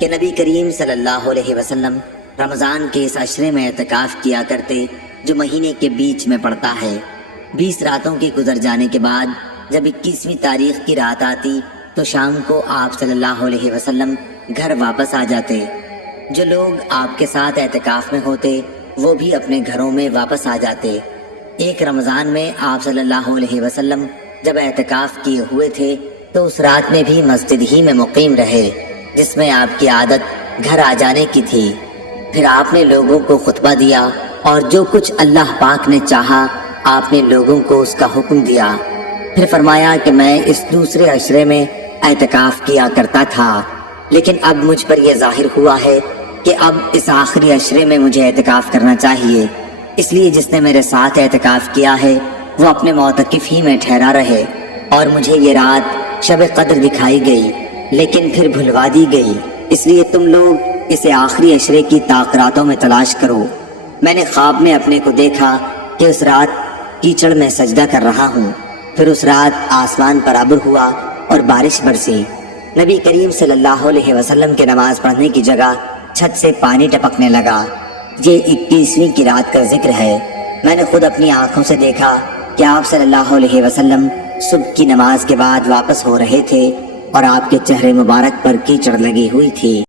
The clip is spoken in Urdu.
کہ نبی کریم صلی اللہ علیہ وسلم رمضان کے اس عشرے میں اعتکاف کیا کرتے جو مہینے کے بیچ میں پڑتا ہے۔ 20 راتوں کے گزر جانے کے بعد جب 21ویں تاریخ کی رات آتی تو شام کو آپ صلی اللہ علیہ وسلم گھر واپس آ جاتے۔ جو لوگ آپ کے ساتھ اعتکاف میں ہوتے وہ بھی اپنے گھروں میں واپس آ جاتے۔ ایک رمضان میں آپ صلی اللہ علیہ وسلم جب اعتکاف کیے ہوئے تھے تو اس رات میں بھی مسجد ہی میں مقیم رہے، جس میں آپ کی عادت گھر آ جانے کی تھی۔ پھر آپ نے لوگوں کو خطبہ دیا اور جو کچھ اللہ پاک نے چاہا آپ نے لوگوں کو اس کا حکم دیا۔ پھر فرمایا کہ میں اس دوسرے عشرے میں اعتکاف کیا کرتا تھا، لیکن اب مجھ پر یہ ظاہر ہوا ہے کہ اب اس آخری عشرے میں مجھے اعتکاف کرنا چاہیے، اس لیے جس نے میرے ساتھ اعتکاف کیا ہے وہ اپنے معتکف ہی میں ٹھہرا رہے۔ اور مجھے یہ رات شب قدر دکھائی گئی لیکن پھر بھلوا دی گئی، اس لیے تم لوگ اسے آخری عشرے کی طاقراتوں میں تلاش کرو۔ میں نے خواب میں اپنے کو دیکھا کہ اس رات کیچڑ میں سجدہ کر رہا ہوں، پھر اس رات آسمان پر ابر ہوا اور بارش برسی۔ نبی کریم صلی اللہ علیہ وسلم کے نماز پڑھنے کی جگہ چھت سے پانی ٹپکنے لگا۔ یہ 21ویں کی رات کا ذکر ہے۔ میں نے خود اپنی آنکھوں سے دیکھا کہ آپ صلی اللہ علیہ وسلم صبح کی نماز کے بعد واپس ہو رہے تھے اور آپ کے چہرے مبارک پر کیچڑ لگی ہوئی تھی۔